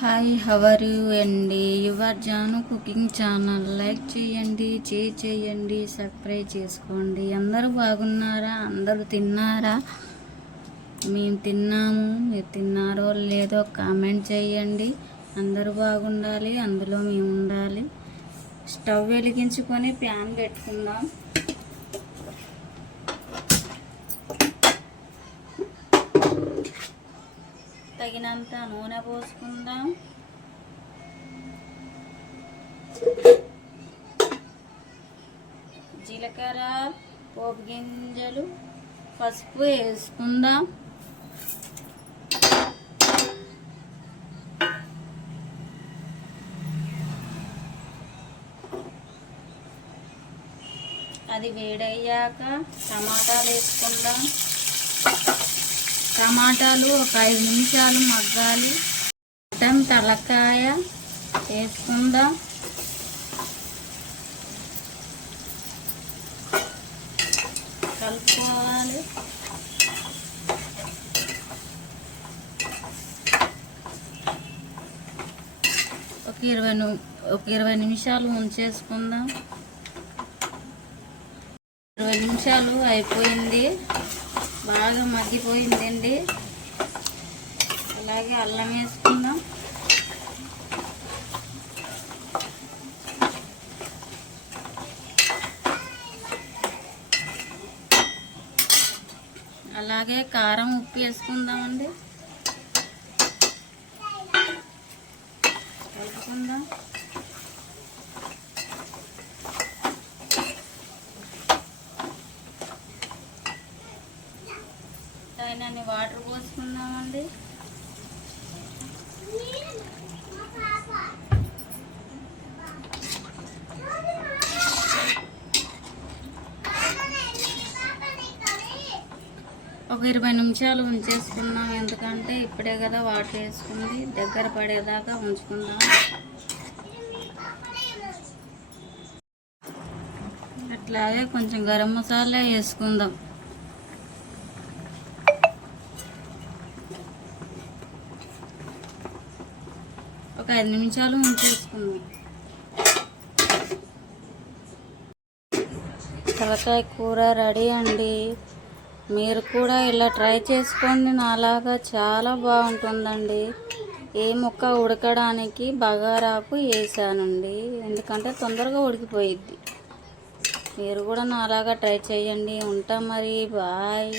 Hi how are you అండి. Your Janu cooking channel like చేయండి, share చేయండి, సబ్స్క్రైబ్ చేసుకోండి. అందరూ బాగున్నారా? అందరూ తిన్నారా? మేము తిన్నాము. మీరు తిన్నారో లేదో కామెంట్ చేయండి. అందరూ బాగుండాలి, అందులో మేము ఉండాలి. స్టవ్ వెలిగించుకొని ప్యాన్ పెట్టుకుందాం. తగినంత నూనె పోసుకుందాం. జీలకర్ర, పోపు గింజలు, పసుపు వేసుకుందాం. అది వేడయ్యాక టమాటాలు వేసుకుందాం. టమాటాలు ఒక 5 నిమిషాలు మగ్గాలి. మటన్ తలకాయ వేసుకుందాం. కలుపుకోవాలి. ఒక 20 నిమిషాలు ఉంచేసుకుందాం. 20 నిమిషాలు అయిపోయింది, బాగా మగ్గిపోయిందండి. అలాగే అల్లం వేసుకుందాం. అలాగే కారం, ఉప్పు వేసుకుందామండి. కలుపుకుందాం. తగినన్ని వాటర్ పోసుకుందామండి. ఒక 20 నిమిషాలు ఉంచేసుకుందాం. ఎందుకంటే ఇప్పుడే కదా వాటర్ వేసుకుంది, దగ్గర పడేదాకా ఉంచుకుందాం. అట్లాగే కొంచెం గరం మసాలా వేసుకుందాం. ఒక 5 నిమిషాలు ఉంచేసుకుందాం. తలకాయ కూర రెడీ అండి. మీరు కూడా ఇలా ట్రై చేసుకోండి. నాలాగా చాలా బాగుంటుందండి. ఏ ముక్క ఉడకడానికి బగారాకు వేసానండి, ఎందుకంటే తొందరగా ఉడికిపోయిద్ది. మీరు కూడా నాలాగా ట్రై చేయండి. ఉంటాం మరి, బాయ్.